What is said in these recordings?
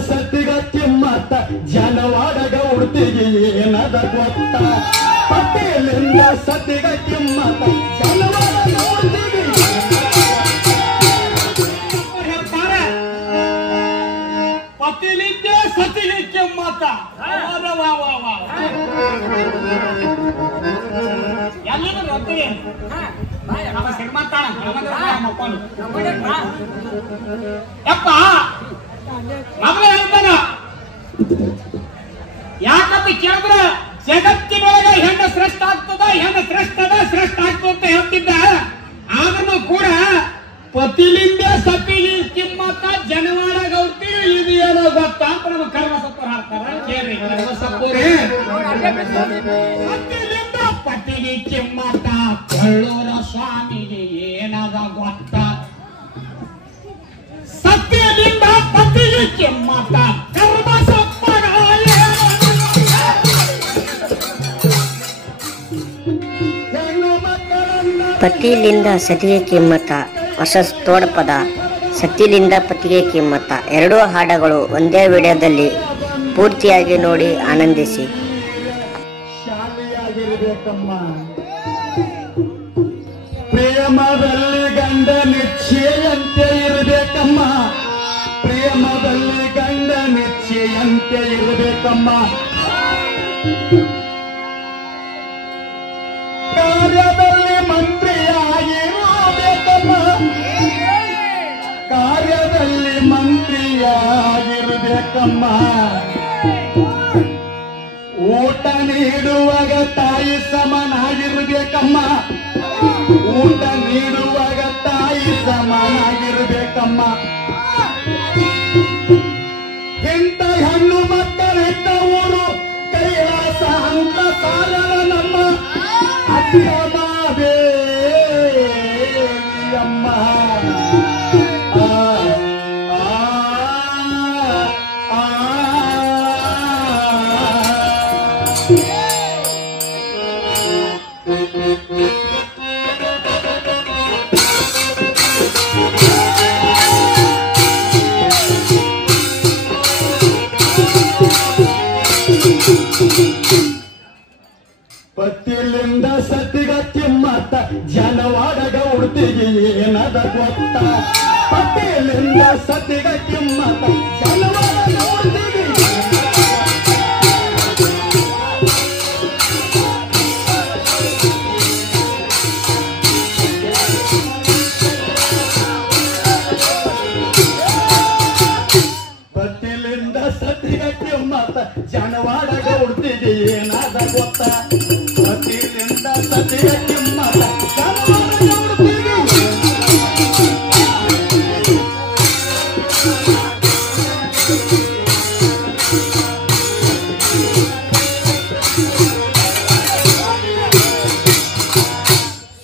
ಸತಿಗ ಕಿಮ್ಮತ್ತ ಜನವಾಡ ಗೌಡ್ತಿಗೆ ಏನದ ಗೊತ್ತ ಪತಿಲಿಂದ ಸತಿಗ ಕಿಮ್ಮತ್ತ ಜನವಾಡ ಗೌಡ್ತಿಗೆ ಹೇಳ್ತಾರೆ ಪತಿಲಿಂದ ಸತಿಗೆ ಕಿಮ್ಮತ್ತ ಎಲ್ಲಿಂದ ಗೊತ್ತಿದೆ ನಮ್ಮ ಶ್ರೀಮಂತಾಣ ಯಪ್ಪ ಮೊದಲೇ ಹೇಳ್ತಾನ ಯಾಕಂತ ಕೇಳಿದ್ರೆ ಜಗತ್ತಿನೊಳಗೆ ಹೆಣ್ಣು ಶ್ರೇಷ್ಠ ಆಗ್ತದ ಹೆಣ್ಣು ಶ್ರೇಷ್ಠ ಆಗ್ತದ ಅಂತ ಹೇಳ್ತಿದ್ದ ಆದ್ರೂ ಕೂಡ ಪತಿಲಿಂದ ಸತಿಗೆ ಕಿಮ್ಮತ್ತ ಜನವಾಡ ಗೌಡ್ತಿ ಇದು ಏನೋ ಗೊತ್ತಾ ಅಂತ ನಮ್ಮ ಕರ್ಮಸಪ್ಪರು ಹಾಡ್ತಾರ ಕೇಳಿ ಕರ್ಮಸಪ್ಪರೇ ಪತಿಲಿಂದ ಪತಿಗೆ ಕಿಮ್ಮತ್ತ ಕೊಳ್ಳೂರ ಸ್ವಾಮಿಗೆ ಏನದ ಗೊತ್ತ ಸತ್ಯದಿಂದ ಪತಿಗೆ ಕಿಮ್ಮತ್ತ ಕರ್ಮಸಪ್ಪರ ಪತಿಲಿಂದ ಸತಿಗೆ ಕಿಮ್ಮತ್ತ ಹೊಸ ತೋಡ್ಪದ ಸತಿಲಿಂದ ಪತಿಗೆ ಕಿಮ್ಮತ್ತ ಎರಡೂ ಹಾಡುಗಳು ಒಂದೇ ವಿಡಿಯೋದಲ್ಲಿ ಪೂರ್ತಿಯಾಗಿ ನೋಡಿ ಆನಂದಿಸಿ. ಶಾಲೆಯಾಗಿರ್ಬೇಕಮ್ಮ ಪ್ರೇಮದಲ್ಲಿ ಗಂಡ ನಿಶ್ಚಯಂತೆ ಇರಬೇಕಮ್ಮ ಪ್ರೇಮದಲ್ಲಿ ಗಂಡ ನಿಶ್ಚಯಂತೆ ಇರಬೇಕಮ್ಮ ಕಾರ್ಯದಲ್ಲಿ ಮಂತ್ರಿಯಾಗಿರಬೇಕಮ್ಮ ಕಾರ್ಯದಲ್ಲಿ ಮಂತ್ರಿಯಾಗಿರಬೇಕಮ್ಮ ಊಟ ನೀಡುವಾಗ ತಾಯಿ ಸಮನಾಗಿರ್ಬೇಕಮ್ಮ ಊಟ ನೀಡುವಾಗ ತಾಯಿ ಸಮನಾಗಿರ್ಬೇಕಮ್ಮ ಇಂಥ ಹೆಣ್ಣು ಮಕ್ಕಳಿದ್ದ ಊರು ಕೈಲಾಸ ಅಂತ ಸಾರಣ ನಮ್ಮ ಅಮ್ಮ ಪತಿಲಿಂದ ಸತಿಗ ಕಿಮ್ಮತ್ತ ಜನವಾಡ ಗೌಡ್ತಿಗೆ ಏನದ ಗೊತ್ತ ಪತಿಲಿಂದ ಸತಿಗ ಕಿಮ್ಮತ್ತ ಜನವಾಡ ಗೌಡ್ತಿಗೆ ಪತಿಲಿಂದ ಸತಿಗ ಕಿಮ್ಮತ್ತ ಜನವಾಡ ಗೌಡ್ತಿಗೆ ಏನದ ಗೊತ್ತ ಪತಿಲಿಂದ ಸತಿಗ ಕಿಮ್ಮತ್ತ ಜನವಾಡ ಗೌಡ್ತಿಗೆ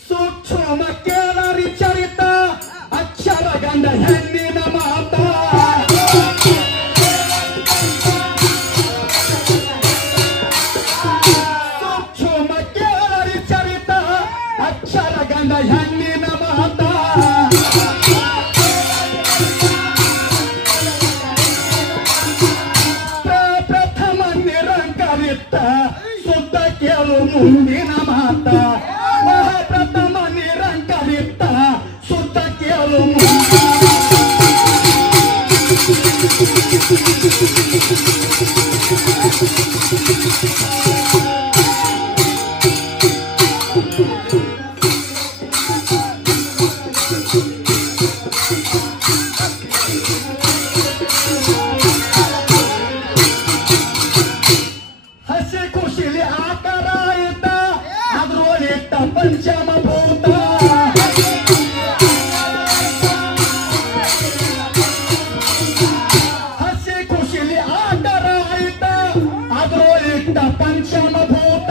ಸೂಕ್ಷ್ಮ ಕೇಳರಿ ಚರಿತ ಅಕ್ಷರ ಗಂಡ ಹೆಣ್ಣಿನ ಮಾತ ಸೂಕ್ಷ್ಮ ಕೇಳರಿ ಚರಿತ ಅಕ್ಷರ ಗಂಡ ಹೆಣ್ಣಿನ ಮಾತ ಪ್ರಥಮ ನಿರಂಕರಿತ ಸುದ್ದ ಕೇಳು ಮುಂದಿನ ಮಾತ ಪ್ರಥಮ ನಿರಂಕರಿತ ಸುದ್ದ ಕೇಳು ಹಸಿ ಖುಷಿಲಿ ಆಕಾರ ಇದ್ದ ಅದ್ರೊಳಿಟ್ಟ ಪಂಚಮ ಭೂತ ಹಸಿ ಖುಷಿಲಿ ಆಕಾರ ಇದ್ದ ಅದ್ರೊಳಿಟ್ಟ ಪಂಚಮ ಭೂತ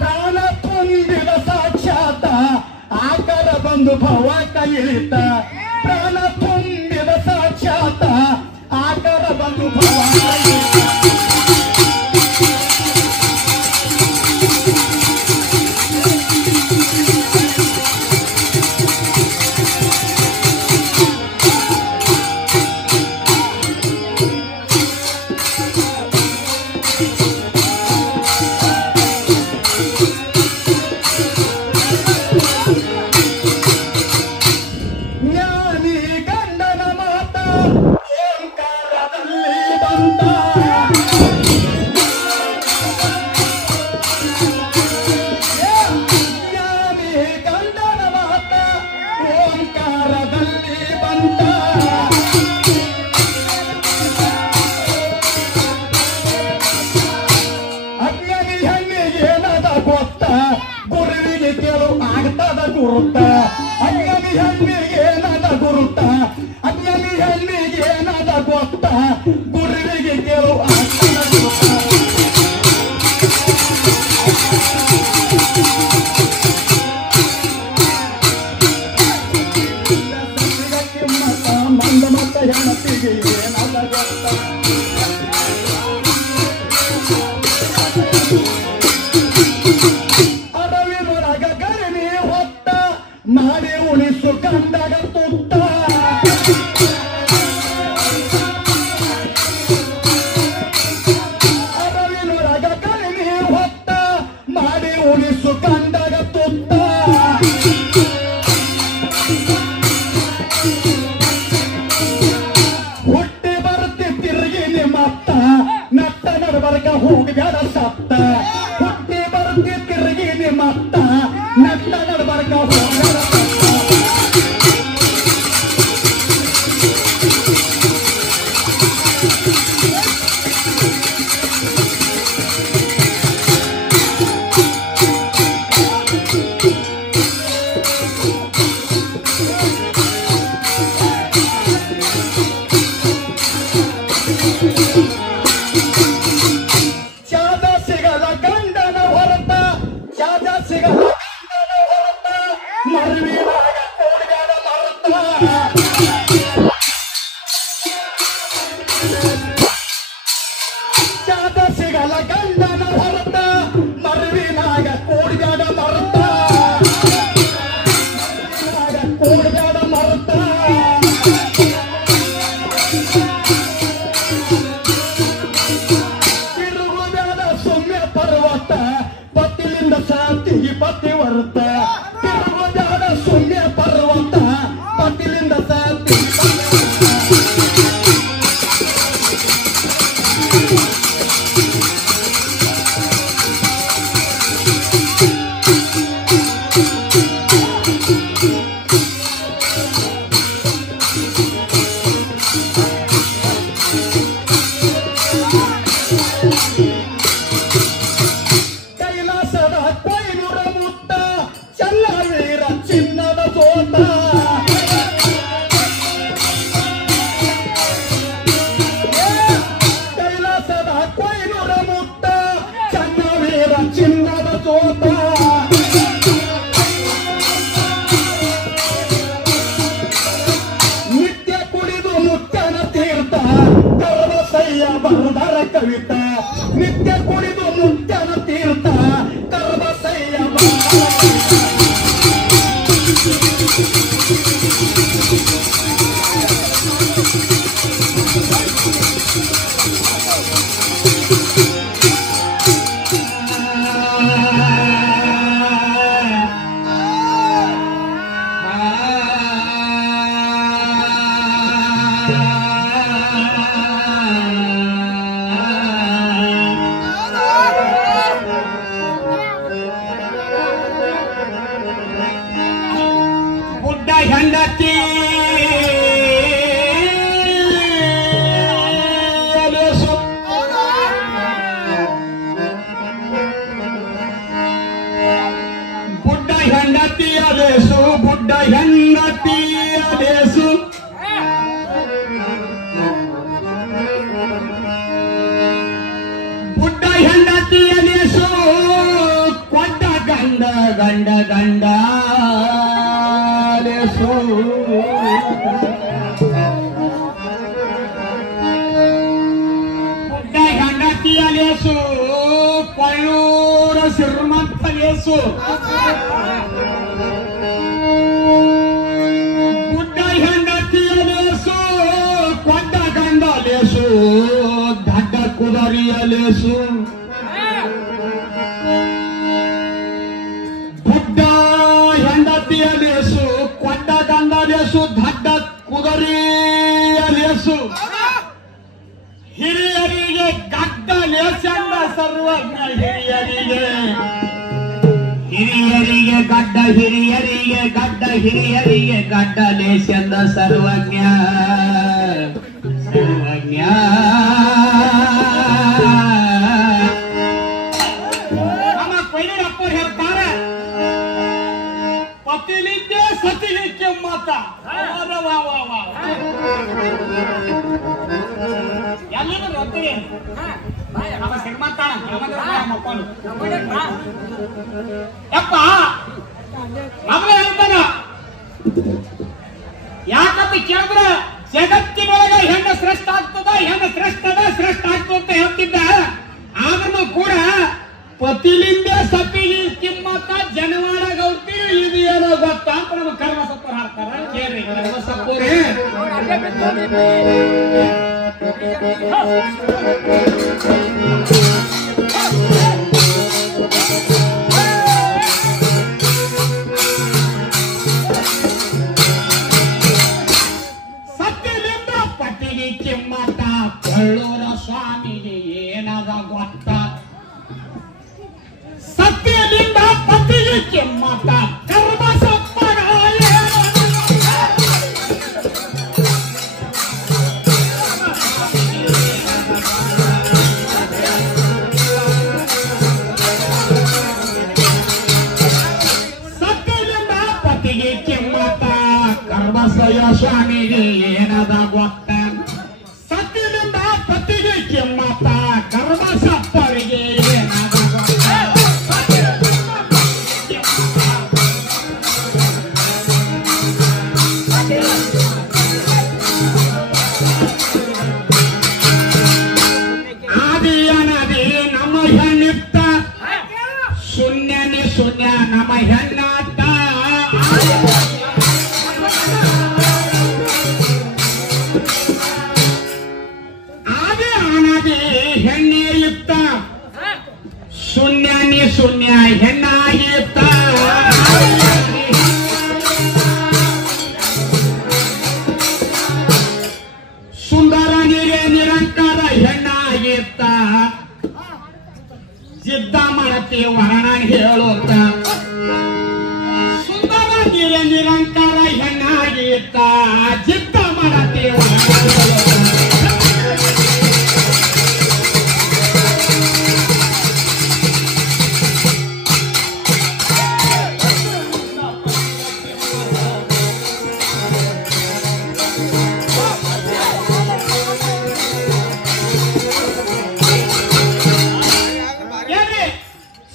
ಪ್ರಾಣ ತುಂಬಿದ ಸಾಕ್ಷಾತ ಆಕಾರ ಬಂದು ಭವ ಕೈಲಿತ ಪ್ರಾಣ ತುಂಬಿದ ಸಾಕ್ಷಾತ ಆಕಾರ ಬಂದು ಭವ ಹೆಣತಿಗೆ ಏನಲ್ಲ ಗೊತ್ತ ಅಡವಿನೊಳಗ ಗರಿಮಿ ಹೊತ್ತ ಮಾಡಿ ಉಳಿಸು ಕಂಡಗ ತುತ್ತ ಅಡವಿನೊಳಗ ಗರಿಮಿ ಹೊತ್ತ ಮಾಡಿ ಉಳಿಸು ಕಂಡಗ ತುತ್ತ ಹುಟ್ಟಿ ಬರ್ತಿ ತಿರುಗಿ ನಿಮ್ಮತ್ತ ನಟ್ಟ ನಡಬರ್ಕ ಹೋಗ್ಬೇಡ ಸತ್ತ ಹುಟ್ಟಿ ಬರ್ತಿ ತಿರುಗಿ ನಿಮ್ಮತ್ತ ನಟ್ಟ ನಡಬರ್ಕ ಹೋಗ್ಬೇಡ ಚಾದ ಸಿಗಲ ಗಂಡನ ಹೊರತ ಚಾದ ಸಿಗಲ ಗಂಡನ ಹೊರತ ಮರುವಿನಾಗ ಕೂಡಿಗಾಡ ಮರುತ ಚಾದ ಸಿಗಲ ಗಂಡನ ಹೊರತ ಮರುವಿನಾಗ ಕೂಡಿಗಾಡ ಮರುತ ಕೂಡಿಗಾಡ ಮರುತ ತಿರುಗುದಾದ ಸೌಮ್ಯ ಪರ್ವತ ಪತಿಲಿಂದ ಸಾತಿಗೆ ಪತಿ ವರ್ತ ತಿರುಗುದಾದ ಸೌಮ್ಯ ಪರ್ವತ ಪತಿಲಿಂದ ಸಾತಿಗೆ ಕೈಲಾಸದ ಕೊಯ್ನೂರ ಮುತ್ತ ಚಲ್ಲವೀರ ಚಿನ್ನದ ಸೋತ ಕೈಲಾಸದ ಕೊಯ್ನೂರ ಮುತ್ತ ಚನ್ನವೀರ ಚಿನ್ನದ ಸೋತ ನಿತ್ಯ ಕುಡಿದು ಮುತ್ತನ ತೀರ್ಥ ಕರ್ಮಸಯ್ಯ ಬರದರ ಕವಿತ ನಿತ್ಯ ಕುಡಿದು ಮುತ್ತನ ತೀರ್ಥ ಕರ್ಮಸಯ್ಯ ಬರದರ ಗುಡ್ಡ ಹೆಂಡತಿ ಅಲೆಸು ಗುಡ್ಡ ಹೆಂಡತಿ ಅಲೆಸು ಗುಡ್ಡ ಹೆಂಡತಿ ಅಲೆಸು ಗುಡ್ಡ ಹೆಂಡತಿ ಅಲೆಸು ಕೊಟ್ಟ ಗಂಡ ಗಂಡ ಗಂಡ ಅಲೆಸು ಗುಡ್ಡ ಹೆಂಡತಿ ಅಲೆಸು ಕೊಳ್ಳೂರ ಶ್ರೀಮಂತ ಲೇಸು ಗುಡ್ಡ ಹೆಂಡತಿ ಅಲೆಸು ಕೊಟ್ಟ ಗಂಡ ಲೇಸು ದಡ್ಡ ಕುದರಿ ಅಲೆಸು ಗುಡ್ಡ ಹೆಂಡತಿ ಅಲೆಸು ಕೊಟ್ಟ ಗಂಡ ಲೇಸು ದಡ್ಡ ಕುದರಿ ಅಲೆಸು ಹಿರಿಯರಿಗೆ ಗಡ್ಡ ಲೇಸಂದ ಸರ್ವಜ್ಞ ಹಿರಿಯರಿಗೆ ಗಡ್ಡ ಹಿರಿಯರಿಗೆ ಗಡ್ಡ ಹಿರಿಯರಿಗೆ ಗಡ್ಡ ಲೇಸಂದ ಸರ್ವಜ್ಞ ಸರ್ವಜ್ಞ ನಮ್ಮ ಕೊಯ್ಲಪ್ಪ ಹೇಳ್ತಾರೆ ಪತಿಲಿದ್ದೆ ಸತಿಲಿಕ್ಕೆ ಮಾತ ಎಲ್ಲರೂ ಗೊತ್ತಿದೆ ನಮ್ಮ ಶ್ರೀಮಂತ ಮಕ್ಕಳು ಯಪ್ಪ ಮೊದಲೇ ಹೇಳ್ತಾನ ಯಾಕಂತ ಕೇಳಿದ್ರೆ ಜಗತ್ತಿನೊಳಗೆ ಹೆಣ್ಣು ಶ್ರೇಷ್ಠ ಆಗ್ತದ, ಹೆಣ್ಣು ಶ್ರೇಷ್ಠದ ಶ್ರೇಷ್ಠ ಆಗ್ತದ ಅಂತ ಹೇಳ್ತಿದ್ದ. ಆದ್ರೂ ಕೂಡ ಪತಿಲಿಂದ ಸಪಿಗೆ ಕಿಮ್ಮತ್ತ ಜನವಾಡ ಗೌತಿ ಇದು ಏನೋ ಗೊತ್ತಾ ಅಂತ ನಮ್ಮ ಕರ್ಮ ಸಪ್ಪರ್ ಹಾಡ್ತಾರ. ಕೇಳ್ರಿ ಕರ್ಮ ಸಪ್ಪೋರೆ. ಸತ್ಯಲಿಂದ ಪತಿಗೆ ಕಿಮ್ಮತ್ತ ಕೊಳ್ಳೂರ ಸ್ವಾಮಿಗೆ ಏನದ ಗೊತ್ತ. ಸತ್ಯಲಿಂದ ಪತಿಗೆ ಕಿಮ್ಮತ್ತ ಕರ್ಮ ಸಪ್ಪಗ ಸತ್ಯಲಿಂದ ಪತಿಗೆ ಕಿಮ್ಮತ್ತ ಕರ್ಮಸಯ ಸ್ವಾಮಿಗೆ ಏನದ ಗೊತ್ತ. ಸತ್ಯಲಿಂದ ಪತಿಗೆ ಕಿಮ್ಮತ್ತ ಕರ್ಮ ಸಪ್ಪರಿಗೆ ಏನದ ಗೊತ್ತ. ಆದಿ ಅನದಿ ನಮ್ಮ ಹೆಣ್ಣಿತ್ತ ಶೂನ್ಯನೇ ಶೂನ್ಯ ನಮ್ಮ ಹೆಣ್ಣಾತ. ಆದಿ ಅನದಿ ಹೆಣ್ಣೆ ಇತ್ತ ಶೂನ್ಯನೇ ಶೂನ್ಯ ಹೆಣ್ಣಾಗಿತ್ತ. ಸುಂದರ ನೀರೇ ನಿರಂಕಾರ ಹೆಣ್ಣಾಗಿತ್ತ. ಸಿದ್ಧ ಮಾಡತಿ ವರ್ಣ ಹೇಳುತ್ತ. ಸುಂದರ ನೀರೇ ನಿರಂಕಾರ ಹೆಣ್ಣಾಗಿತ್ತ. ಸಿದ್ಧ ಮಾಡತಿ ವರ್ಣ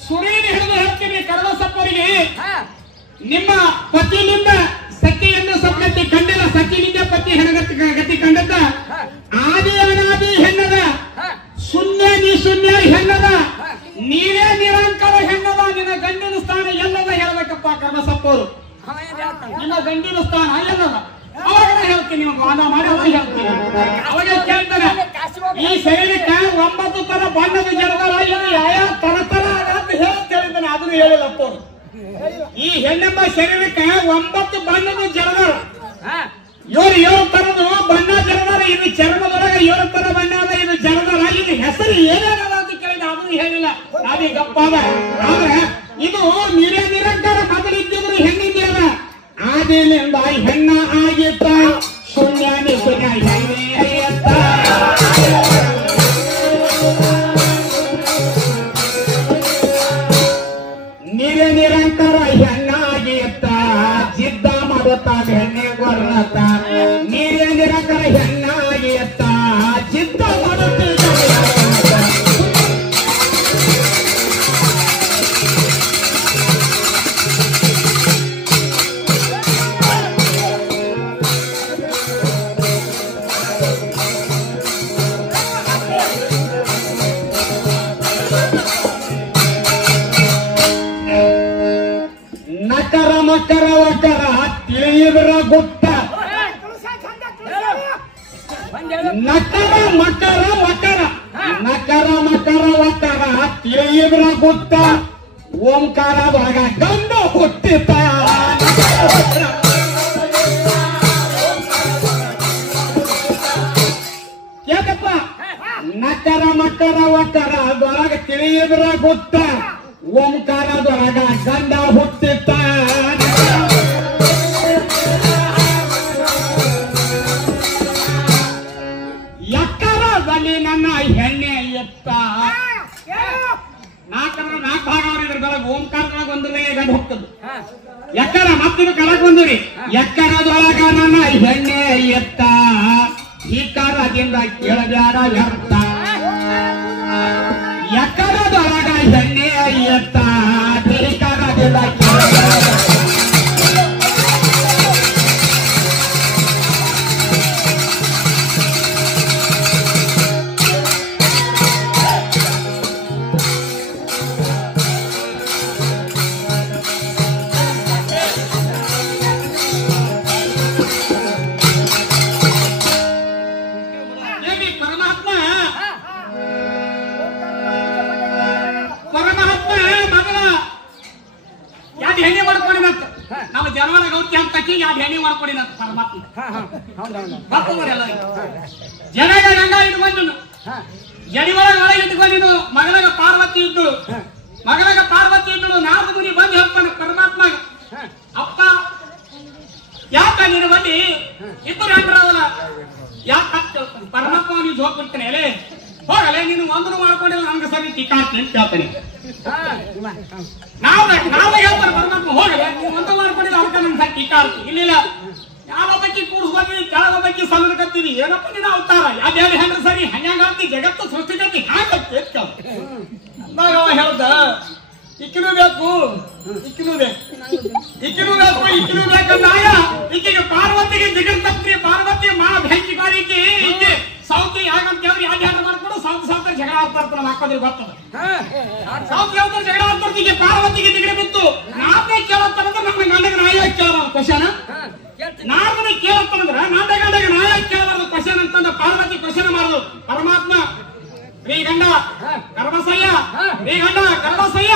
ಸುರೀನ್ ಹಿಡಿದು ಹೇಳ್ತೀನಿ ಕರ್ಮಸಪ್ಪರಿಗೆ. ನಿಮ್ಮ ಪತಿಲಿಂದ ಸತಿಯನ್ನು ಸಪ್ಲತಿ ಕಂಡಿಲ್ಲ. ಸತಿಲಿಂದ ಪತಿ ಗತಿ ಕಂಡದ. ಆದಿ ಅನಾದಿ ಹೆಣ್ಣದ ಶೂನ್ಯ ನೀ ಶೂನ್ಯ ಹೆಣ್ಣದ. ನೀರೇ ನಿರಂಕಾರ ಹೆಣ್ಣದ. ನಿನ್ನ ಗಂಡಿನ ಸ್ಥಾನ ಎಲ್ಲದ ಹೇಳ್ಬೇಕಪ್ಪ ಕರ್ಮಸಪ್ಪವರು. ನಿನ್ನ ಗಂಡಿನ ಸ್ಥಾನ ಎಲ್ಲದ ಅವಾಗ ಹೇಳ್ತೀನಿ. ನಿಮಗೆ ವಾದ ಮಾಡಿ ಅವಾಗ ಹೇಳ್ತೀನಿ. ಅವಾಗ ಕೇಳ್ತಾನೆ ಈ ಶರೀರಕ್ಕೆ 9 ತರ ಬಣ್ಣದ ಜನಗಳ ಇದು ಯಾವ ತರ ತರ ಅಂತ ಹೇಳಿದ್ದಾನೆ. ಅದನ್ನು ಹೇಳಿಲ್ಲಪ್ಪ ಅವರು. ಈ ಹೆಣ್ಣೆಂಬ ಶರೀರಕ್ಕೆ 9 ಬಣ್ಣದ ಜನಗಳು. ಇವರು 7 ತರದ ಬಣ್ಣ ಜನದಾರ. ಇದು ಚರ್ಮದೊಳಗೆ 7 ತರ ಬಣ್ಣ ಅದ. ಇದು ಜನದಾರ. ಇದು ಹೆಸರು ಏನೇನದ ಅಂತ ಕೇಳಿದ. ಅದನ್ನು ಹೇಳಿಲ್ಲ. ನಾವೀಗ ಗಪ್ಪಾದ. ಆದ್ರೆ ಇದು ನೀರೇ ನಿರಂಕಾರ ಮೊದಲಿದ್ದಿದ್ರು ಹೆಣ್ಣಿದ್ಯದ. ಆದಿಲಿಂದ ಹೆಣ್ಣ ಆಗಿತ್ತ. ಶೂನ್ಯನೇ ಶೂನ್ಯ ಹೆಣ್ಣೆ ಅಯ್ಯತ್ತ. ನೀರೇ ನಿರಂಕಾರ ಹೆಣ್ಣಾಗಿತ್ತ. ಸಿದ್ಧ ಮಾಡುತ್ತ ಹೆಣ್ಣೆ ಗೊರ್ರತ್ತ. ನೀರೇ ನಿರಂಕಾರ ಹೆಣ್ಣಾಗಿತ್ತ. ಸಿದ್ಧ ಮಾಡುತ್ತ ನಕರ ಮಕರ ವಕರ ತಿಳಿಯುವುದರ ಗುಟ್ಟ. ನಕರ ಮಕರ ವಕರ ನಕರ ಮಕರ ವಕರ ತಿಳಿಯುವುದರ ಗುಟ್ಟ. ಓಂಕಾರದೊಳಗ ಗಂಡ ಹುಟ್ಟಿತ. ಯಾಕಪ್ಪ ನಕರ ಮಕರ ವಕರ ದೊರಗ ತಿಳಿಯುವುದರ ಗುಟ್ಟ. ಓಂಕಾರದೊಳಗ ಗಂಡ ಹುಟ್ಟಿತ. ಎಕ್ಕರದಲ್ಲಿ ನನ್ನ ಹೆಣ್ಣೆ ಎತ್ತ. 4 ಭಾಗ ಅವ್ರ ಇದ್ರದೊಳಗೆ ಓಂಕಾರದೊಳಗೆ ಒಂದ್ರೆ ಗಂಡ ಹೋಗ್ತದೆ. ಎಕ್ಕರ ಮತ್ತಿನ ಕಳಕ್ ಬಂದಿರಿ. ಎಕ್ಕರದೊಳಗ ನನ್ನ ಹೆಣ್ಣೆ ಎತ್ತ. ಹೀಕಾರದಿಂದ ಕೇಳಬ್ಯಾಡ ವ್ಯರ್ಥ. ಎಕ್ಕರದೊಳಗ ಹೆಣ್ಣೆ ಎತ್ತ. ಹೀಕಾರದಿಂದ ಕೇಳಬ್ಯಾಡ. ಆಕಿಗೆ ಆ ಹೆಣ್ಣಿ ಮಾಡ್ಕೊಡಿ ಅಂತ ಪರಮಾತ್ಮ ಬರ್ತದಲ್ಲ ಜನಗ ಗಂಗಾ ಇಟ್ಕೊಂಡು ಜಡಿ ಒಳಗೆ ಇಟ್ಕೊಂಡು ಮಗನಾಗ ಪಾರ್ವತಿ ಇದ್ದಳು ನಾಲ್ಕು ಮುನಿ ಬಂದು ಹೇಳ್ತಾನೆ ಪರಮಾತ್ಮ ಅಪ್ಪ ಯಾಕ ನೀನು ಬನ್ನಿ ಇಬ್ಬರು ಹೆಂಡ್ರವಲ್ಲ ಯಾಕ ಕೇಳ್ತಾನೆ ಪರಮಾತ್ಮ ನೀವು ಹೋಗ್ಬಿಡ್ತಾನೆ ಅಲ್ಲೇ ಹೋಗಲ್ಲ ನೀನು ಒಂದನ್ನು ಮಾಡ್ಕೊಂಡಿಲ್ಲ ನಂಗೆ ಸರಿ ಟಿಕಾಡ್ತೀನಿ ಅಂತ ಕೇಳ್ತಾನೆ ನಾವೇ ಹೇಳ್ತಾರೆ ಪರಮಾತ್ಮ ಹೋಗಲ್ಲ ನೀವು ಒಂದು ಮಾಡ್ಕೊಂಡಿಲ್ಲ ಅದಕ್ಕೆ ನಮ್ಗೆ ಸರಿ ಟಿಕಾಡ್ತೀನಿ ಇಲ್ಲ ಯಾವ ಬಗ್ಗೆ ಕೂಡಿಸ್ಬಂದಿ ಕೆಳಗ ಬಗ್ಗೆ ಸಲ್ಲಕತ್ತೀವಿ ಏನಪ್ಪ ನೀನು ಅವತಾರ ಯಾವ್ದು ಹೆಂಡ್ರ ಸರಿ ಹಂಗಾಗ್ತಿ ಜಗತ್ತು ಸೃಷ್ಟಿಗತಿ ಹಾಕತ್ತೆ ಅಂದಾಗ ಅವ ಹೇಳ್ದ ಇಕ್ಕಿನೂ ಬೇಕು ಬೇಕಂದಾಗ ಈಕೆಗೆ ಪಾರ್ವತಿಗೆ ದಿಗರ್ ತಪ್ಪ್ರಿ ಪಾರ್ವತಿ ಮಾ ಬೆಂಕಿ ಬಾರಿಕೆ ಈಕೆ ಸೌತಿ ಯಾಕಂತ ಕೇಳಿ ಯಾವ್ದು ಹೆಂಡ್ರ ಮಾಡ್ಕೊಂಡು ಸೌತ ಜಗಳ ಆಗ್ತಾರ ಹಾಕೋದ್ರಿಗೆ ಬರ್ತದ ಸೌತಿ ಯಾವ ಜಗಳ ಆಗ್ತಾರ ಈಗ ಪಾರ್ವತಿಗೆ ದಿಗಡೆ ಬಿತ್ತು ನಾನೇ ಕೇಳತ್ತಂದ್ರೆ ನಮ್ಮ ಗಂಡಗ ನಾಯ ಕೇಳ ಕ್ವಶನ್ ನಾರ್ಮನೆ ಕೇಳತ್ತಂದ್ರ ನನ್ನ ಗಂಡಗ ನಾಯ ಕೇಳಬಾರ್ದು ಕ್ವಶನ್ ಅಂತಂದ ಪಾರ್ವತಿ ಕ್ವಶನ್ ಮಾಡುದು ಪರಮಾತ್ಮ ರೀ ಗಂಡ ಕರ್ಮಸಯ್ಯ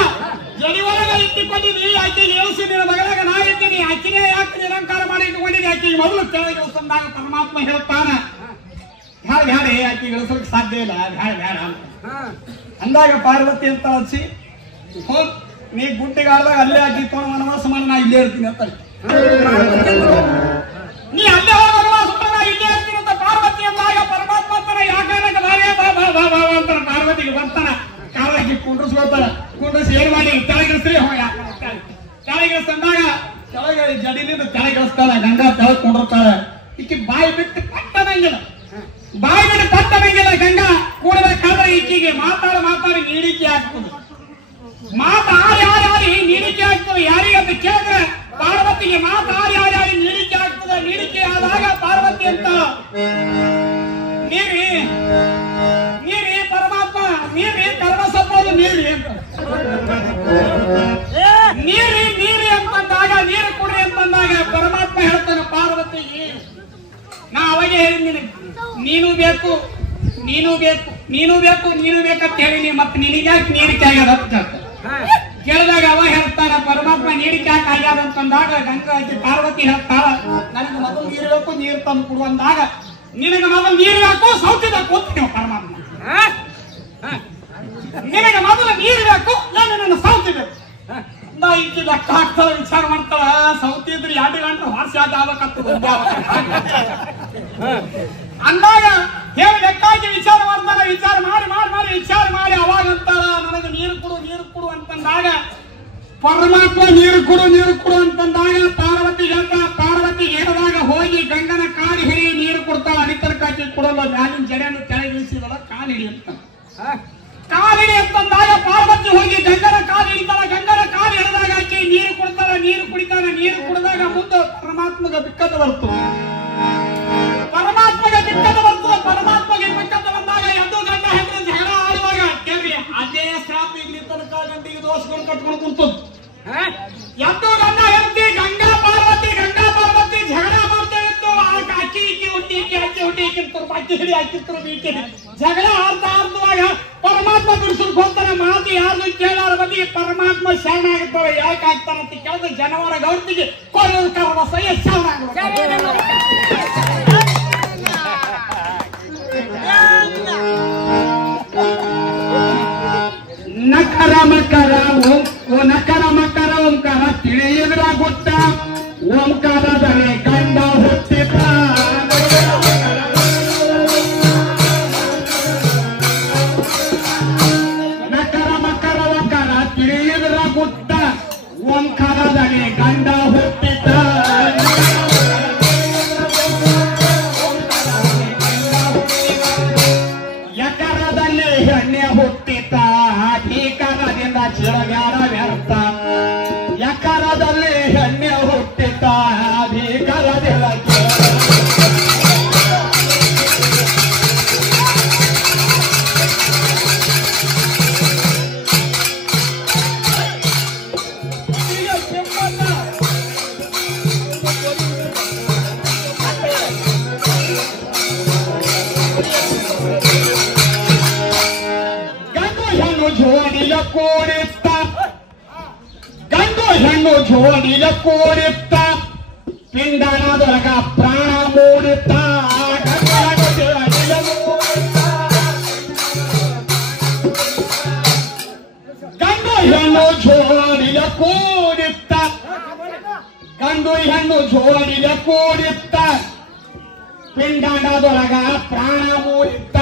ಜಡಿ ಒಳಗ ಇಟ್ಟುಕೊಂಡಿದ್ವಿ ಆಕೆಗೆ ಏಳಿಸಿ ನಿನ್ನ ಮಗಳಾಗ ನಾ ಇದ್ದೀನಿ ಆಕೆನೇ ಯಾಕೆ ನಿರಂಕಾರ ಮಾಡಿ ಇಟ್ಕೊಂಡಿದ್ದೆ ಆಕೆಗೆ ಮೊದಲು ಕೆಳಗೆ ಇಳಿಸಂದಾಗ ಪರಮಾತ್ಮ ಹೇಳ್ತಾನ ಬ್ಯಾಡ ಆಕೆಗೆ ಇಳಿಸಲಿಕ್ಕೆ ಸಾಧ್ಯ ಇಲ್ಲ ಬ್ಯಾಡ ಅಂದಾಗ ಪಾರ್ವತಿ ಅಂತ ಹಚ್ಚಿ ಹೋಗ್ ನೀ ಗುಡ್ಡಿಗಾಡ್ದಾಗ ಅಲ್ಲೇ ಆಕಿ ತೊಗೊಂಡು ವನವಾಸ ಮಾಡಿ ನಾ ಇಲ್ಲೇ ಇರ್ತೀನಿ ಅಂತ ನೀ ಅಲ್ಲೇ ಹೋಗಿ ವನವಾಸ ಮಾಡಿ ನಾ ಇಲ್ಲೇ ಇರ್ತೀನಿ ಅಂತ ಪಾರ್ವತಿ ಅಂದಾಗ ಪರಮಾತ್ಮ ಅಂತಾನ ಯಾಕಾರಕ್ಕೆ ಅಂತಾನ ಪಾರ್ವತಿಗೆ ಬರ್ತಾನ ಕಾಲಾಗಿ ಕುಂಡ್ರಿಸ್ಕೊತಾರ ಕುಂಡ್ರಿಸಿ ಏನ್ ಮಾಡಿ ಕೆಳಗಿಳಿಸ್ರಿ ಕೆಳಗಿಳಿಸ್ತಂದಾಗ ಕೆಳಗೆ ಜಡಿಲಿಂದ ಕೆಳಗಿಳಿಸ್ತಾಳ ಗಂಗಾ ತೆಳಗ್ ಕೊಂಡಿರ್ತಾಳೆ ಈಕಿ ಬಾಯಿ ಬಿಟ್ಟು ಪಟ್ಟನಂಗಿಲ್ಲ ಗಂಗಾ ಕೂಡಬೇಕಾದ್ರೆ ಈಕಿಗೆ ಮಾತಾಡಿ ನೀಡಿಕೆ ಆಗ್ತದೆ ಮಾತಾಡಿ ನೀಡಿಕೆ ಆಗ್ತದೆ ಯಾರಿಗೆ ಅಂತ ಕೇಳಿದ್ರೆ ಪಾರ್ವತಿಗೆ ಮಾತಾಡಿ ನೀಡಿಕೆ ಆಗ್ತದೆ ನೀಡಿಕೆ ಆದಾಗ ಪಾರ್ವತಿ ಅಂತ ನೀರಿ ಪರಮಾತ್ಮ ನೀರಿ ಕರ್ಮ ಸಪ್ಪೋದು ನೀರಿ ಅಂತ ನೀರಿ ಅಂತಂದಾಗ ನೀರು ಕುಡ್ರಿ ಅಂತಂದಾಗ ಪರಮಾತ್ಮ ಹೇಳ್ತಾನೆ ಪಾರ್ವತಿಗೆ ನಾ ಅವಾಗೆ ಹೇಳಿದ್ದೀನಿ ನೀನು ಬೇಕಂತ ಹೇಳಿ ಮತ್ತೆ ನಿನಗ್ಯಾಕೆ ನೀರಿಕೆ ಆಗ್ಯದ ಅಂತ ಕೇಳಿದಾಗ ಅವ ಹೇಳ್ತಾರ ಪರಮಾತ್ಮ ನೀರಿಕೆ ಯಾಕೆ ಆಗ್ಯಾದ ಅಂತಂದಾಗ ಗಂಗಾ ಪಾರ್ವತಿ ಹೇಳ್ತಾಳ ನನಗೆ ಮೊದಲು ನೀರು ಬೇಕು ನೀರು ತಂದು ಕೊಡುವಂದಾಗ ನಿನಗೆ ಮೊದಲು ನೀರು ಬೇಕು ಸೌಖ್ಯ ಬೇಕು ಅಂತ ನೀವು ಪರಮಾತ್ಮ ನಿನಗೆ ಮೊದಲು ನೀರು ಬೇಕು ನಾನು ನನ್ನ ಸೌಖ್ಯ ಬೇಕು ನಾ ಈಕಿ ಲೆಕ್ಕ ಹಾಕ್ತಾಳ ವಿಚಾರ ಮಾಡ್ತಾಳ ಸೌತಿ ಇದ್ರೆ 2 ಗಂಟೆ ಹೊರಸಿ ಆಗ್ಬೇಕಾಗ್ತದೆ ಅಂದಾಗ ಹೇಳಿ ಲೆಕ್ಕ ಹಾಕಿ ವಿಚಾರ ಮಾಡ್ತಾರ ವಿಚಾರ ಮಾಡಿ ಅವಾಗ ಅಂತಾಳ ನನಗೆ ನೀರು ಕೊಡು ಅಂತಂದಾಗ ಪರಮಾತ್ಮ ನೀರು ಕೊಡು ಅಂತಂದಾಗ ಪಾರ್ವತಿ ಹೇಳಿದಾಗ ಹೋಗಿ ಗಂಗನ ಕಾಲು ಹಿಡಿ ನೀರು ಕೊಡ್ತಾಳ ಅಣಿತರಕಾಕಿ ಕೊಡಲ್ಲ ಮ್ಯಾಲಿನ ಜಡೆಯನ್ನು ಕೆಳಗಿಳಿಸಿದಲ್ಲ ಕಾಲು ಹಿಡಿ ಅಂತ ಕಾಲಿಡಿ ಅಂತಂದಾಗ ಪಾರ್ವತಿ ಹೋಗಿ ಗಂಗನ ಕಾಲು ಹಿಡಿತಾಳ ಗಂಗನ ಕಾಲು ಹಿಡಿದಾಗ ಆಕಿ ನೀರು ಕೊಡ್ತಾಳ ನೀರು ಕುಡಿದಾಗ ಮುಂದೆ ಪರಮಾತ್ಮಗೆ ಬಿಕ್ಕದ ಬರ್ತದೆ ಪರಮಾತ್ಮಗೆ ಬಿಕ್ಕದ ಬಂದಾಗ ಎಂದು ಗಂಡ ಹೆಂಡ್ರ ಜಗಳ ಆಡುವಾಗ ಕೇಳಿ ಅದೇ ಶ್ರಾಪ ಇಲ್ಲಿ ತನಕ ಗಂಡಿಗೆ ದೋಷಗಳು ಕಟ್ಕೊಂಡು ಕುಂತದ್ದು ಎಂದು ಗಂಡ ಹೆಂಡತಿ ಗಂಗಾ ಪಾರ್ವತಿ ಜಗಳ ಮಾಡ್ತಾ ಇತ್ತು ಅಕ್ಕಿ ಹುಟ್ಟಿ ಜಗಳ ಆಡ್ತಾವಾಗ ಪರಮಾತ್ಮ ಬಿಡಿಸಲು ಹೋಗ್ತಾನೆ ಮಾತು ಯಾರು ಕೇಳಾರ ಬಗ್ಗೆ ಪರಮಾತ್ಮ ಶರಣ ಆಗ್ತಾರೆ ಯಾಕೆ ಆಗ್ತಾರಂತ ಕೇಳಿದ್ರೆ ಜನವರ ಗೌರ್ತಿಗೆ ಕೊಲ್ಲೋದಕ್ಕಾರ ಸಹ್ಯ ಶರಣ ನಕರ ಮಕರ ಓಂಕಾರ ತಿಳಿಯದ್ರ ಗೊತ್ತ ಓಂಕಾರದಲ್ಲಿ ಗಂಡ ಹುಟ್ಟಿದ ನಕರ ಮಕರ ಓಂಕಾರ ತಿಳಿಯದ್ರ ಗೊತ್ತ ಓಂಕಾರದಲ್ಲಿ ಗಂಡ ಹುಟ್ಟಿದ ಯಕರದಲ್ಲಿ ಹೆಣ್ಣೆ ಹುಟ್ಟಿತ ಅಧಿಕಾರದಿಂದ ಚಿರಗಾರ ವ್ಯರ್ಥ ಯಕರದಲ್ಲಿ ಹೆಣ್ಣೆ ಹುಟ್ಟಿತ ಅಧಿಕಾರದಿಂದ ಗಂಡು ಹೆಣ್ಣು ಜೋಡಿಯ ಕೂಡಿತ್ತ ಪಿಂಡಾಣದೊಳಗ ಪ್ರಾಣ ಮೂಡಿತ್ತ ಗಂಡು ಹೆಣ್ಣು ಜೋಡಿಯ ಕೂಡಿತ್ತ ಗಂಡು ಹೆಣ್ಣು ಜೋಡಿಯ ಕೂಡಿತ್ತ ಪಿಂಡಾಣದೊಳಗ ಪ್ರಾಣ ಮೂಡಿತ್ತ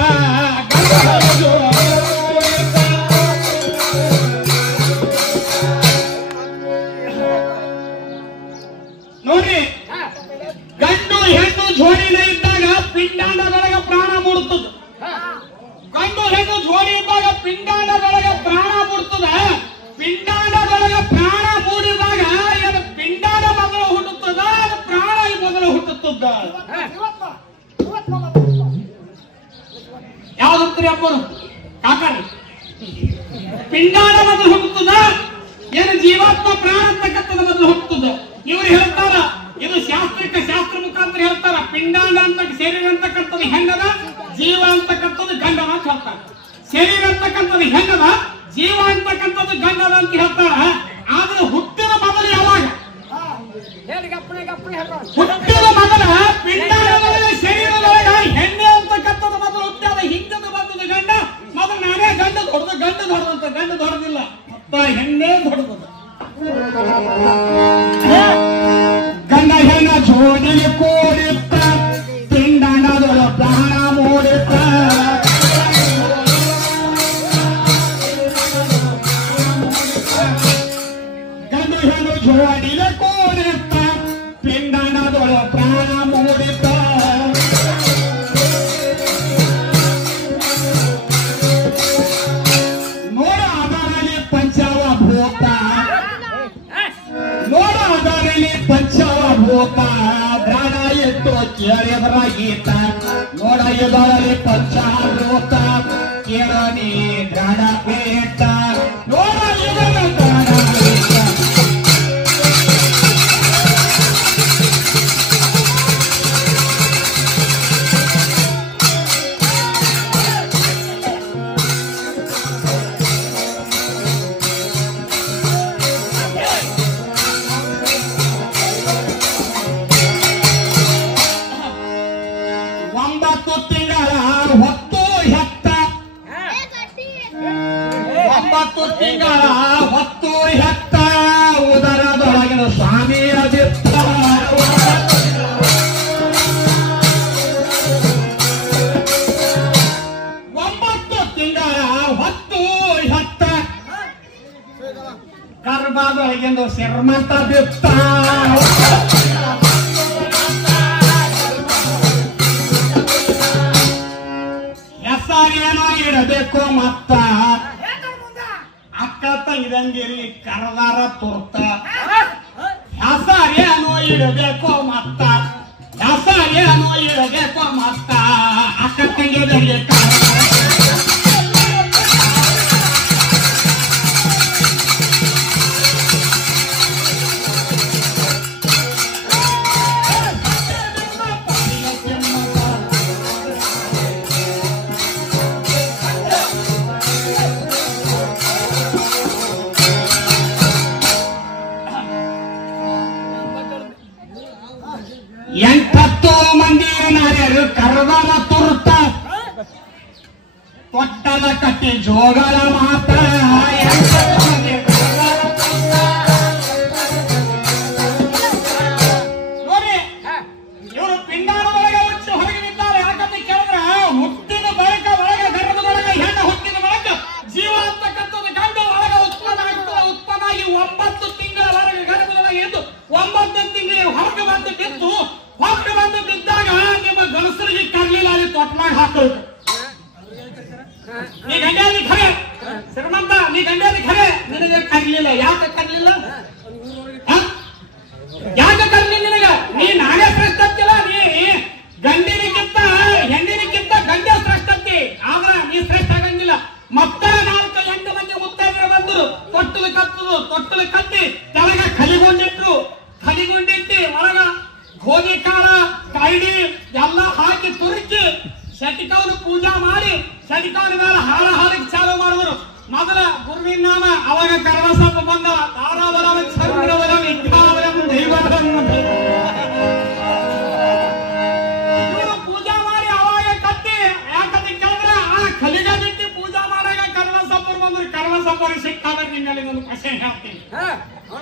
ನೋಡ್ರಿ, ಗಂಡು ಹೆಣ್ಣು ಜೋಡಿನೇ ಇದ್ದಾಗ ಪಿಂಡಾಂಡದೊಳಗ ಪ್ರಾಣ ಮೂಡುತ್ತದೆ. ಗಂಡು ಹೆಣ್ಣು ಜೋಡಿ ಇದ್ದಾಗ ಪಿಂಡಾಂಡದೊಳಗ ಪ್ರಾಣ ಮೂಡುತ್ತದ. ಪಿಂಡಾಂಡದೊಳಗ ಪ್ರಾಣ ಮೂಡಿದಾಗ ಅದು ಪಿಂಡಾಂಡ ಮೊದಲು ಹುಟ್ಟುತ್ತದ, ಅದು ಪ್ರಾಣ ಮೊದಲು ಹುಟ್ಟುತ್ತದ. ಯಾವ್ದು ಅಪ್ಪರು ಕಾಕಾರಿ? ಪಿಂಡಾಂಡ ಮೊದಲು ಹುಟ್ಟುತ್ತದ, ಏನು ಜೀವಾತ್ಮ ಪ್ರಾಣ ಅಂತಕ್ಕಂಥದ್ದು ಮೊದಲು ಹುಟ್ಟುತ್ತದ. ಇವರು ಹೇಳ್ತಾರ, ಇದು ಶಾಸ್ತ್ರ ಮುಖಾಂತರ ಹೇಳ್ತಾರ, ಪಿಂಡಾಂಡ ಅಂತ ಶರೀರ ಅಂತಕ್ಕಂಥದ್ದು ಹೆಣ್ಣದ, ಜೀವ ಅಂತಕ್ಕಂಥದ್ದು ಗಂಡನ ಅಂತ ಹೇಳ್ತಾರ. ಶರೀರ ಅಂತಕ್ಕಂಥದ್ದು ಹೆಣ್ಣದ, ಜೀವ ಅಂತಕ್ಕಂಥದ್ದು ಗಂಡದ ಅಂತ ಹೇಳ್ತಾರ. ಆದ್ರೆ ಹುಟ್ಟಿದ ಮೊದಲು ಯಾವಾಗ? ಹುಟ್ಟಿದ ಮೊದಲ ಪಿಂಡಾಂಡದೊಳಗೆ ಶರೀರದೊಳಗ ಹೆಣ್ಣೆ ಅಂತಕ್ಕಂಥದ್ದು ಮೊದಲು ಹುಟ್ಟಾದ. ಹಿಂದದ ಬಂದದ ಗಂಡ ಮೊದಲು ನಾನೇ ಗಂಡ ದೊಡ್ಡದಂತ ಗಂಡ ದೊಡ್ಡದಿಲ್ಲ, ಹೆಣ್ಣೆ ದೊಡ್ಡದ. ಗಂಡ ಹೆಣ್ಣ ಜೋಡಿಗೆ ಕೂಡಿತ್ತ ಪಿಂಡಾಂಡದೊಳ ಪ್ರಾಣ ಮೂಡಿತ್ತ. ಗಂಡ ಹೆಣ್ಣು ಜೋಡಿಗೆ ಕೂಡಿತ್ತ ಪಿಂಡಾಂಡದೊಳ ಪ್ರಾಣ ಮೂಡಿತ್ತ. ನೋಡ ಅದರಲ್ಲಿ ಪಂಚವಭೂತ, ನೋಡ ಅದರಲ್ಲಿ ಪಂಚವಭೂತ, ದ್ರಾಣ ಎತ್ತು ಕೇಳಿದ್ರ ಗೀತ. ನೋಡ ಇದರಲ್ಲಿ ಪಂಚಭೂತ, ಕೇಳನಿ ದ್ರಾಣ ಪೇಟ. ನೋಡ ಇದರ ದ್ರಾಣ ಪೇಟ. ಒಂಬತ್ತು ತಿಂಗಳ ಹೊತ್ತು ಹೆತ್ತ, ಒಂಬತ್ತು ತಿಂಗಳ ಹೊತ್ತು ಹೆತ್ತ, ಉದರದೊಳಗಿನ ಸ್ವಾಮಿಯ ಬಿತ್ತ. ಒಂಬತ್ತು ತಿಂಗಳ ಹೊತ್ತು ಹೆತ್ತ, ಗರ್ಭದೊಳಗಿಂದು ಶ್ರೀಮಂತ ಬಿತ್ತ. ಹೆಸರೇನೋ ಇಡಬೇಕು ಮತ್ತ, ಅಕ್ಕ ತಂಗಿದಂಗಿರಿ ಕರದಾರ ತುರ್ತ. ಹೆಸರೇನೋ ಇಡಬೇಕು ಮತ್ತ, ಹೆಸರೇನೋ ಇಡಬೇಕು ಮತ್ತ, ಅಕ್ಕ ತಂಗಿದಂಗಿ ಎಂಟತ್ತು ಮಂದಿ ನಾರ್ಯರು ಕರದಾರ ತುರ್ತ, ತೊಟ್ಟದ ಕಟ್ಟಿ ಜೋಗಳ ಮಾತ. ನೋಡಿ, ಇವರು ಪಿಂಡಾಣದೊಳಗೆ ಹುಚ್ಚು ಹೊರಗೆ ಬಿದ್ದಾರೆ. ಯಾಕಂತ ಕೇಳಿದ್ರೆ ಹುಟ್ಟಿದ ಬಳಿಕ ಒಳಗೆ ಗರ್ಭದೊಳಗೆ ಹೆಣ್ಣು ಹುಟ್ಟಿದ ಬಳಿಕ ಜೀವ ಅಂತಕ್ಕಂಥದ್ದು ಗಂಡ ಒಳಗೆ ಉತ್ಪನ್ನ ಆಗ್ತದೆ. ಉತ್ಪನ್ನ ಆಗಿ 9 ತಿಂಗಳವರೆಗೆ ಗರ್ಭದೊಳಗೆ ಇದ್ದು 9 ತಿಂಗಳಿಗೆ ಹೊರಗೆ ಬಂದು ಬಿದ್ದು, ಹೊರಗೆ ಬಂದು ಬಿದ್ದಾಗ ನಿಮ್ಮ ಗಣಸರಿಗೆ ಕರ್ಲಿಲ್ಲ, ಅಲ್ಲಿ ತೊಟ್ಲಾಗ ಹಾಕೋದು. ನೀ ಗಂಡಾದಿ ಖರೆ ಶ್ರೀಮಂತ, ನೀ ಗಂಡಾದಿ ಖರೆ, ನಿನಗೆ ಕರ್ಲಿಲ್ಲ. ಯಾಕೆ ಕರ್ಲಿಲ್ಲ? ಯಾಕೆ ಕರ್ಲಿಲ್ಲ ನಿನಗ? ನೀ ನಾನೇ ಶ್ರೇಷ್ಠ ಅಂತಿಲ್ಲ. ನೀ ಗಂಡಿನಿಗಿಂತ ಹೆಣ್ಣಿನಿಗಿಂತ ಗಂಡ ಶ್ರೇಷ್ಠ ಅಂತಿ, ಆದ್ರ ನೀ ಶ್ರೇಷ್ಠ ಆಗಂಗಿಲ್ಲ. ಮತ್ತೆ 4-8 ಮಂದಿ ಮುತ್ತೈದರ ಬಂದ್ರು, ತೊಟ್ಟಲು ಕತ್ತಿ ತೆಳಗ ಕಲಿಗೊಂಡಿಟ್ರು. ಕಲಿಗೊಂಡಿಟ್ಟಿ ಒಳಗ ಗೋಧಿ ಕಾಳ ಕೈಡಿ ಎಲ್ಲ ಹಾಕಿ ತುರುಕಿ ಶಟಿಕವನ್ನು ಪೂಜಾ ಮಾಡಿ ಶಟಿಕವನ ಮೇಲೆ ಹಾರ ಹಾರಕ್ಕೆ ಚಾಲು ಮಾಡಿದ್ರು. ಮೊದಲ ಗುರುವಿನ ನಾಮ, ಅವಾಗ ಕರವಸಪ್ಪ ಬಂದ ತಾರಾವರಂ ಚಂದ್ರವರಂ ಇಕ್ಕಾವರಂ ದೈವರಂ.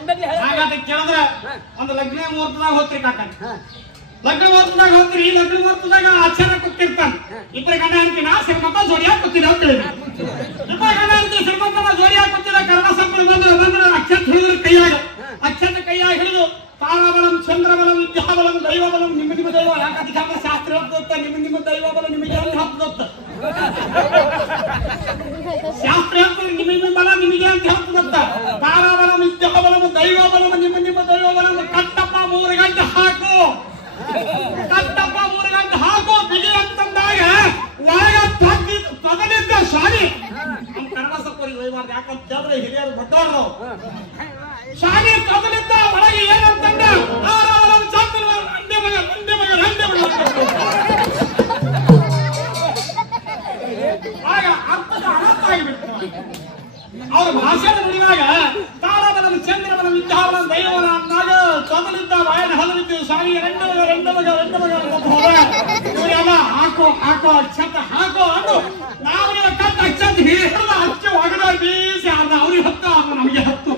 ಹಾಗಾದ್ರೆ ಕೇಳಿದ್ರೆ ಒಂದು ಲಗ್ನ ಮುಹೂರ್ತದಾಗ ಹೋಗ್ತೀರಿ ಕಾಕ, ಲಗ್ನ ಮುಹೂರ್ತದಾಗ ಹೋಗ್ತೀರಿ. ಈ ಲಗ್ನ ಮುಹೂರ್ತದಾಗ ಆಚಾರ ಕೂತಿರ್ತಾನೆ, ಇಬ್ಬರ ಗಂಡ ಹೆಂಡತಿ ನಾ ಶ್ರೀಮಂತ ಜೋಡಿಯಾಗಿ ಕೂತಿನ ಅಂತ ಹೇಳಿ, ಇಬ್ಬರ ಗಂಡ ಹೆಂಡತಿ ಶ್ರೀಮಂತನ ಜೋಡಿಯಾಗಿ ಕೂತಿಲ್ಲ. ಕರ್ಮ ಸಂಪೂರ್ಣ ಬಂದ್ರೆ ಅಕ್ಷತ ಹಿಡಿದ್ರು ಕೈಯಾಗ, ಅಕ್ಷತ ಕೈಯಾಗ ಹಿಡಿದು ತಾರಾಬಲಂ ಚಂದ್ರಬಲಂ ವಿದ್ಯಾಬಲಂ ದೈವಬಲಂ ನಿಮ್ಮ ನಿಮ್ಮ ದೈವ ಯಾಕಂದ್ರೆ ಶಾಸ್ತ್ರ ಹೇಳ್ತ ನಿಮ್ಮ ದೈವಬಲ ನಿಮಗೆ ಅಲ್ಲಿ ಹತ್ತದತ್ತ ಶಾಸ್ತ್ರ ಹೇಳ್ತಾರೆ ನಿಮ್ಮ ಬಲ ನಿಮಗೆ ಅಂತ ಹೇಳ್ತದತ್ತ. ತಾರಾಬಲಂ ವಿದ್ಯಾಬಲಂ ದೈವಬಲಂ ನಿಮ್ಮ ದೈವಬಲಂ. ಕಟ್ಟಪ್ಪ 3 ಗಂಟೆ ಹಾಕು, ಕಟ್ಟಪ್ಪ 3 ಗಂಟೆ ಹಾಕು ಬಿಗಿ ಅಂತಂದಾಗ ಒಳಗ ತಗಲಿದ್ದ ಶಾಲಿ ನಮ್ಮ ಕರ್ಮಸಪ್ಪರಿ ಒಯ್ಬಾರ್ದು. ಯಾಕಂತ ಕೇಳಿದ್ರೆ ಹಿರಿಯರು ದೊಡ್ಡವರು ಶಾಲಿ ತಗಲಿದ್ದ ಒಳಗೆ ಏನಂತಂದ ತಾರಾಬಲಂ ಚಂದ್ರ ಒಂದೇ ಮಗ ಒಂದೇ ಮಗ ಒಂದೇ ಮಗ ಆಗ ಅರ್ಥದ ಅನರ್ಥ ಆಗಿಬಿಡ್ತು. ಅವ್ರ ಭಾಷಣ ನುಡಿದಾಗ ತಾರಾಬಲಂ ಚಂದ್ರಬಲಂ ವಿದ್ಯಾಬಲಂ ದೈವಬಲ ಅಂದಾಗ ತೊದಲಿದ್ದ ಬಾಯನ ಹಲವಿದ್ದು ಶಾಲಿ ರೆಂಡ ಮಗ ಇವರೆಲ್ಲ ಹಾಕೋ ಹಾಕೋ ಅಕ್ಷತ ಹಾಕೋ ಅಂದು ನಾವು ಕಟ್ಟ ಅಕ್ಷತ ಹಿಡಿದ ಹಚ್ಚಿ ಒಗದ ಬೀಸಿ ಅರ್ಧ ಅವ್ರಿಗೆ 10 ಅರ್ಧ ನಮಗೆ 10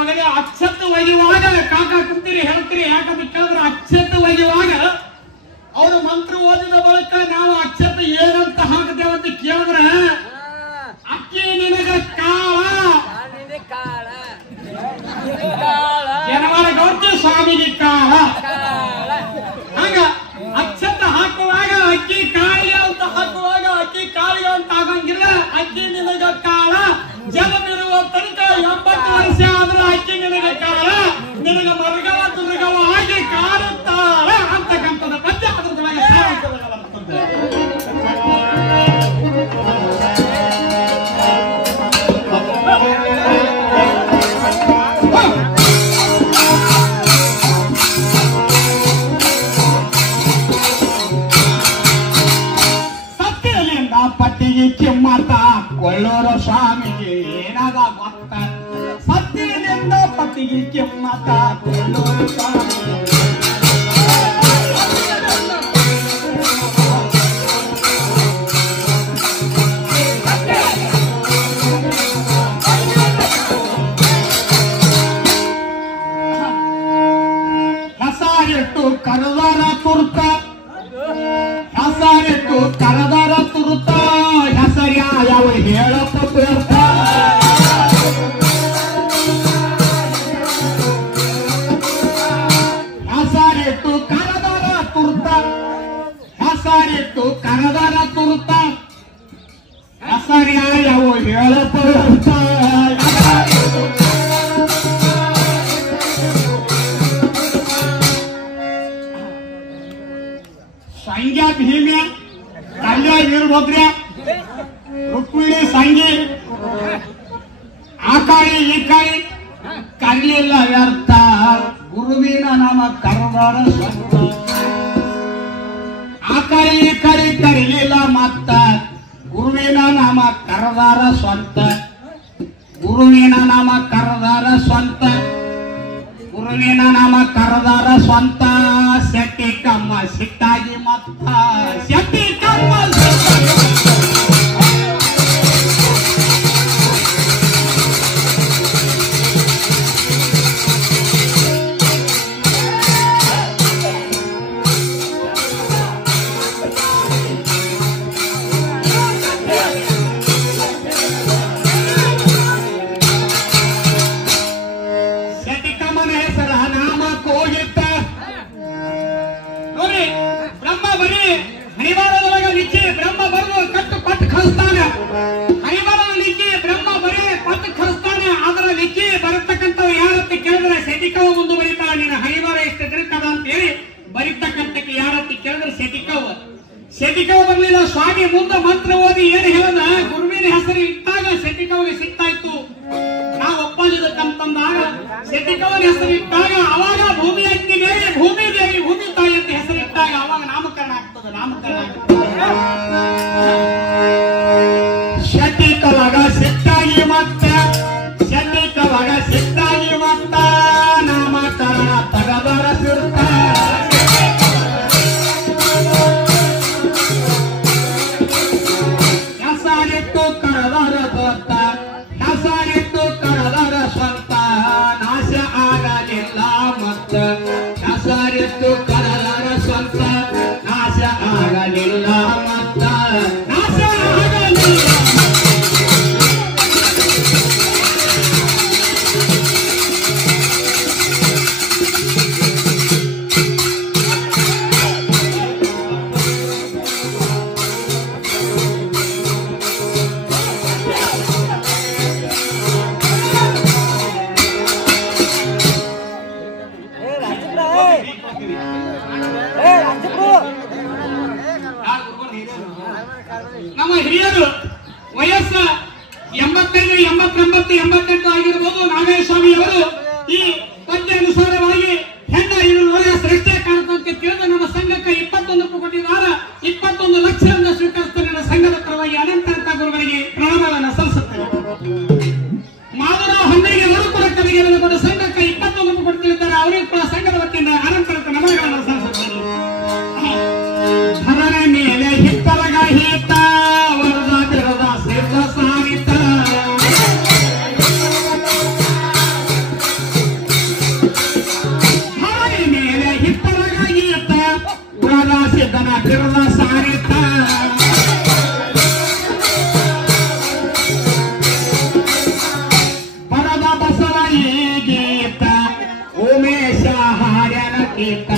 ಒಗದೆ ಅಕ್ಷತ ಒಗೆಯುವಾಗ ಕಾಕ ಕುಂತೀರಿ ಹೇಳ್ತೀರಿ. ಯಾಕಂದ್ರೆ ಕೇಳಿದ್ರೆ ಅಕ್ಷತ ಒಗೆಯುವಾಗ ಅವರು ಮಂತ್ರ ಓದಿದ ಬಳಿಕ ನಾವು ಅಕ್ಷತ ಏನಂತ ಹಾಕದೇವಂತ ಕೇಳಿದ್ರೆ ಅಕ್ಕಿ ನಿನಗ ಕಾಳ ಜನವಾರ ಗೌರ್ತಿ ಸ್ವಾಮಿಗೆ ಕಾಳ. ಹಂಗ ಅಕ್ಷತ ಹಾಕುವಾಗ ಅಕ್ಕಿ ಕಾಳಿಗೆ ಅಂತ ಹಾಕುವಾಗ ಅಕ್ಕಿ ಕಾಳಿಗೆ ಅಂತ ಆಗಂಗಿಲ್ಲ. ಅಕ್ಕಿ ನಿನಗ ಕಾಳ ಜಲವಿರುವ ತನಕ 80 ವರ್ಷ ಆದ್ರೆ ಅಕ್ಕಿ ನಿನಗ ಕಾಳ, ನಿನಗ ಮರ್ಗವ ದುರ್ಗವ ಆಗಿ ಕಾಡುತ್ತಾಳ ಅಂತಕ್ಕಂಥದ ಪದ್ಯ ಅದ್ರದೊಳಗೆ ಪಟ್ಟಿಗೆ ಕಿಮ್ಮತ್ತ ಕೊಳ್ಳೋರ ಸ್ವಾಮಿಗೆ ಏನಾದ ಗೊತ್ತ. ಸತ್ತಿನಿಂದ ಪಟ್ಟಿಗೆ ಕಿಮ್ಮತ್ತ ಕೊಳ್ಳೋರ ಸ್ವಾಮಿಗೆ ಹೆಸರಿಟ್ಟು ಕರದಾರ ತುರ್ತ, ಹೆಸರಿಟ್ಟು ಕರದಾರ ತುರ್ತ ಹೆಸರ್ಯಾವ ಹೇಳಪ್ಪ ಬೇರ್ತ. ಹೆಸರಿಟ್ಟು ಕರದಾರ ತುರ್ತ, ಹೆಸರಿಟ್ಟು ಕರದಾರ ತುರ್ತ ಹೆಸರ್ಯಾವ ಹೇಳಪ್ಪ ಬೇರ್ತ. ಸಂಜ್ಞಾ ಭೀಮ್ಯ ಕಲ್ಯ ವೀರಭದ್ರ ರುಕ್ಮಿಣಿ ಸಂಗಿ ಆ ಕಾಳಿ ಈ ಕಾಳಿ ಕರ್ಲಿಲ್ಲ ವ್ಯರ್ಥ ಗುರುವಿನ ನಾಮ ಕರದಾರ ಸ್ವಂತ. ಆ ಕಾಳಿ ಈ ಕಾಳಿ ಕರೀಲಿಲ್ಲ ಮತ್ತ ಗುರುವಿನ ನಾಮ ಕರದಾರ ಸ್ವಂತ. ಗುರುವಿನ ನಾಮ ಕರದಾರ ಸ್ವಂತ, ಗುರುವಿನ ನಾಮ ಕರದಾರ ಸ್ವಂತ. ಶೆಟ್ಟಿ ಕಮ್ಮ ಸಿಟ್ಟಾಗಿ ಮತ್ತ ಶೆಟ್ಟಿ ಕಮ್ಮ ಶೆಟಿಕವ ಬರಲಿಲ್ಲ. ಸ್ವಾಮಿ ಮುಂದೆ ಮಂತ್ರ ಓದಿ ಏನು ಹೇಳದ ಗುರುವಿನ ಹೆಸರು ಇಟ್ಟಾಗ ಶೆಟಿಕವಿಗೆ ಸಿಟ್ಟಾಯ್ತು. ನಾವು ಒಪ್ಪಲಿದಕ್ಕಂತಂದಾಗ ಶೆಟಿಕವನ ಹೆಸರು ಇಟ್ಟಾಗ ಅವಾಗ ಭೂಮಿ ಅಕ್ಕಿ ದೇವಿ ಭೂಮಿ ದೇವಿ ಭೂಮಿ ತಾಯಿ ಅಂತ ಹೆಸರು ಇಟ್ಟಾಗ ಅವಾಗ ನಾಮಕರಣ ಆಗ್ತದೆ. ನಾಮಕರಣ ಶೆಟಿಕವಾಗ ಸಿಟ್ಟಾಗಿ ಮತ್ತ ಶೆಟಿಕವಾಗ ಸಿಟ್ಟಾಗಿ ಮತ್ತ ನಾಮಕರಣ ತಗದರ ಸಿರ್ತ. ಹೆಸರಿಟ್ಟು ಕರದರ ಸ್ವಂತ, ಹೆಸರಿಟ್ಟು ಕರದರ ಸ್ವಂತ ಎಷ್ಟು ಕರರ ಸ್ವಂತ ನಾಶ ಆಗಲಿಲ್ಲ ಮತ್ತ ನಾಶ ಆಗಲಿಲ್ಲ. ನಮ್ಮ ಹಿರಿಯರು ವಯಸ್ಸು 85, 89, 88 ಆಗಿರಬಹುದು. ನಾಗೇಸ್ವಾಮಿ ಅವರು ಈ ಪದ್ಯ ಅನುಸಾರವಾಗಿ ಹೆಣ್ಣ ಇರುವಾಗ ಶ್ರೇಷ್ಠ ಕಾಣುತ್ತಂತೆ ತಿಳಿದು ನಮ್ಮ ಸಂಘಕ್ಕೆ 21 ರೂಪಾಯಿ ಕೊಟ್ಟಿದ್ದಾರೆ. 21 ಲಕ್ಷದಿಂದ ಸ್ವೀಕರಿಸುತ್ತಾರೆ. ನನ್ನ ಸಂಘದ ಪರವಾಗಿ ಅನಂತ ಗುರುಗಳಿಗೆ ಪ್ರಣಾಮಗಳನ್ನು ಸಲ್ಲಿಸುತ್ತೇವೆ. ಮಾದರ ಹೊಂದಿಗೆ ಮರುಪುರಕರಿಗೆ ಕೊಟ್ಟು ಸಂಘಕ್ಕೆ 21 ರೂಪಾಯಿ ಕೊಡ್ತಿದ್ದಾರೆ. ಅವರಿಗೂ ಕೂಡ ಸಂಘದ ವತಿಯಿಂದ ಅನಂತ ನಮನಗಳನ್ನು ಸಲ್ಲಿಸುತ್ತೇವೆ. ಹರನ ಮೇಲೆ ಹಿತ್ತರಗ ಹಿತ ವರದ ಬಿರದ ಸಿದ್ಧ ಸಾರಿತ ಹರನ ಮೇಲೆ ಹಿತ್ತರಗ ಹಿತ ವರದ ಸಿದ್ಧನ ಬಿರದ ಸಾರಿತ ಬರದ ಬಸವ ಈ ಗೀತ ಉಮೇಶ ಹಾರ್ಯನ ಗೀತ